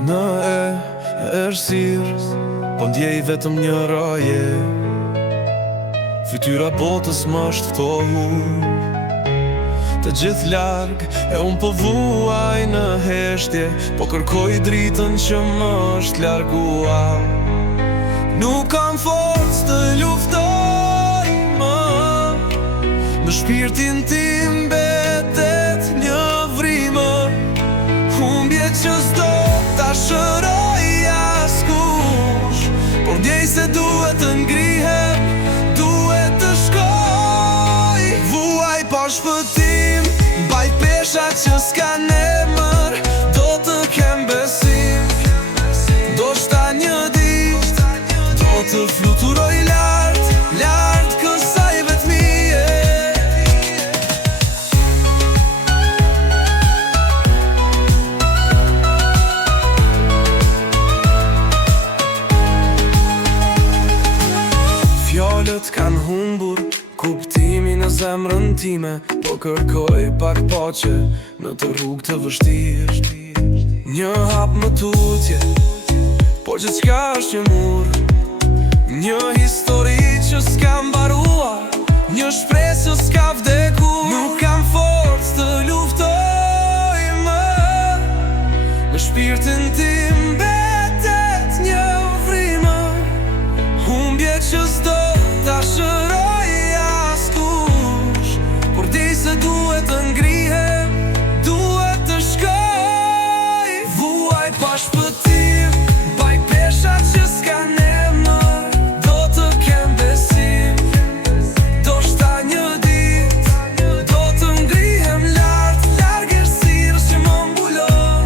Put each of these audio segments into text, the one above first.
Në errësirë, po ndjej vetëm një raje. Fytyra botës më shtohur, të gjithë larg, e unë po vuaj në heshtje, po kërkoj dritën që më është larguar. Nuk kam forcë të luftoj më, në shpirtin tim mbetet një vrimë, humbje që s'do ta shëroj askush, por ndjej se duhet të ngrihem, duhet të shkoj. Vuaj pa shpëtim, mbaj pesha që s'kan emër, do të kem besim, do shta një dit, do të fluturoj lart, lart kësaj vetmije. Fjalët kanë humbur kuptimi në zemrën time, po kërkoj pak paqe në të rrugë të vështirë. Një hap më tutje, por gjithçka është një mur, një histori që s'ka mbaruar, një shpresë që s'ka vdekur. Nuk kam forcë të luftoj më, në shpirtin tim mbetet një vrimë, humbje që s'do ta shëroj askush, por di se duhet të ngrihem, duhet të shkoj. Vuaj pa shpëtim, mbaj pesha që s'kan emër, do të kem besim, do shta një dit, do të ngrihem lart, larg errësirës që më mbulon.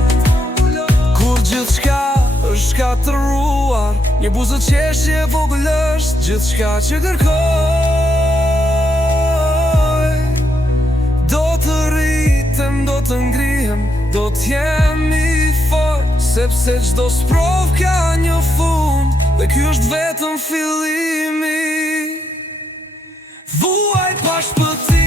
Kur gjithçka është shkatëruar, një buzë qeshje e vogël është gjithçka që kërkoj. Do të rritem, do të ngrihem, do t'jem i fort, sepse çdo sprov ka një fund, dhe ky është vetëm fillimi. Vuaj pa shpëtim.